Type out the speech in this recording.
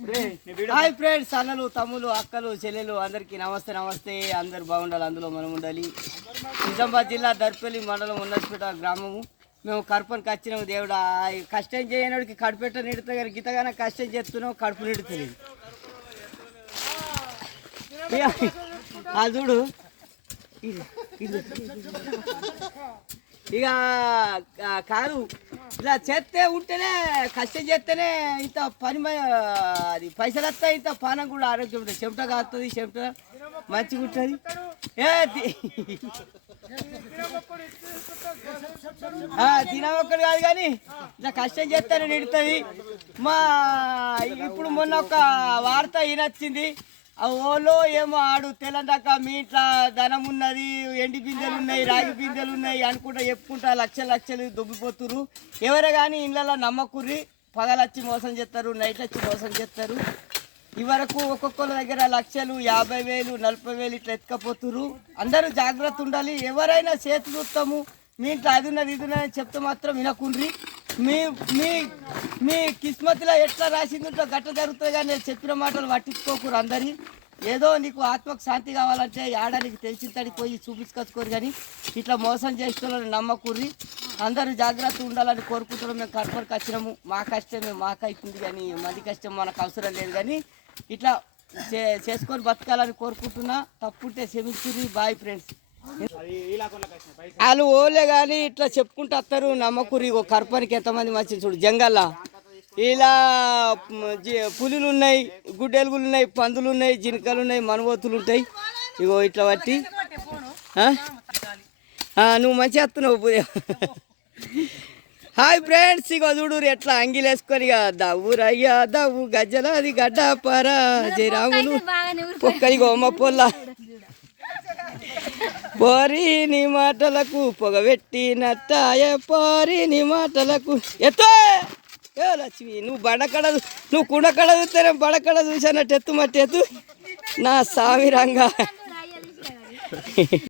Hi friends, అన్నలు తమ్ములు అక్కలు చెల్లెలు అందరికీ నమస్తే నమస్తే. అందరు బాగుండాలి, అందులో మనం ఉండాలి. నిజామాబాద్ జిల్లా దర్పల్లి మండలం ఉన్నస్పేట గ్రామము. మేము కడుపునికి వచ్చినాము. దేవుడు కష్టం చేయనోడికి కడుపెట్ట నిడుతుంది కానీ గీతగానే కష్టం చేస్తున్నావు, కడుపు నిడుతుంది. చూడు ఇక కాదు, ఇలా చేస్తే ఉంటేనే కష్టం చేస్తేనే ఇంత పని అది పైసలు వస్తాయి, ఇంత పానం కూడా ఆరోగ్యం ఉంటుంది. చెమట కాస్తుంది, చెమట మంచిగా ఉంటుంది. తినొక్కడు కాదు కానీ ఇట్లా కష్టం చేస్తేనే నిడుతుంది. ఇప్పుడు మొన్న ఒక వార్త ఈయనొచ్చింది. ఆ ఓలో ఏమో ఆడు తెలంగాణ మీ ఇంట్లో ధనం ఉన్నది, ఎండి పిందెలు ఉన్నాయి, రాగి పిందెలు ఉన్నాయి అనుకుంటా చెప్పుకుంటా లక్షలు దొబ్బిపోతురు. ఎవరే కానీ ఇళ్ళలో నమ్మకుర్రి, పగలొచ్చి మోసం చేస్తారు, నైట్ వచ్చి మోసం చేస్తారు. ఇవరకు ఒక్కొక్కరి దగ్గర లక్షలు, 50,000, 40,000 ఇట్లా ఎత్తుకపోతురు. అందరూ జాగ్రత్త ఉండాలి. ఎవరైనా చేతి చూస్తాము, మీ ఇంట్లో అది ఉన్నది ఇది ఉన్నది చెప్తే మాత్రం వినకుండ్రి. మీ మీ మీ కిస్మతిలో ఎట్లా రాసిందో గట్ట జరుగుతుంది కానీ చెప్పిన మాటలు పట్టించుకోకూరు. అందరి ఏదో నీకు ఆత్మకు శాంతి కావాలంటే ఆడానికి తెలిసిన తడికి పోయి చూపించుకొచ్చుకోరు కానీ ఇట్లా మోసం చేసేవాళ్ళని నమ్మకూర్రి. అందరూ జాగ్రత్త ఉండాలని కోరుకుంటున్నాం. మేము కడపడికి వచ్చినాము. మా కష్టమే మాకు అవుతుంది కానీ మంది కష్టం మనకు అవసరం లేదు కానీ ఇట్లా చేసుకొని బతకాలని కోరుకుంటున్నా. తప్పుంటే క్షమించుర్రి. Bye friends. వాళ్ళు ఓలే కానీ ఇట్లా చెప్పుకుంటూ వస్తారు, నమ్మకూరి. కర్పానికి ఎంతమంది మంచి చూడు. జంగల్లా ఇలా పులులు ఉన్నాయి, గుడ్డెలుగులు ఉన్నాయి, పందులు ఉన్నాయి, జినకలు ఉన్నాయి, మనుబోతులు ఉంటాయి. ఇగో ఇట్లా బట్టి నువ్వు మంచిగా వస్తున్నావు. హాయ్ ఫ్రెండ్స్, ఇగో చూడు ఎట్లా అంగిలు వేసుకొని దవ్వు రయ్యా దవ్వు గజ్జల అది గడ్డ పరా జయరాములు పొక్కలిగో అమ్మ పొల్ల పోరిని మాటలకు పొగబెట్టినట్టాయ, పోరిని మాటలకు ఎత్తో లక్ష్మి. నువ్వు బడకడ నువ్వు కుండకడ చూస్తేనే బడకడ చూసానట్టు ఎత్తు మట్టి ఎత్తు నా సామిరంగా.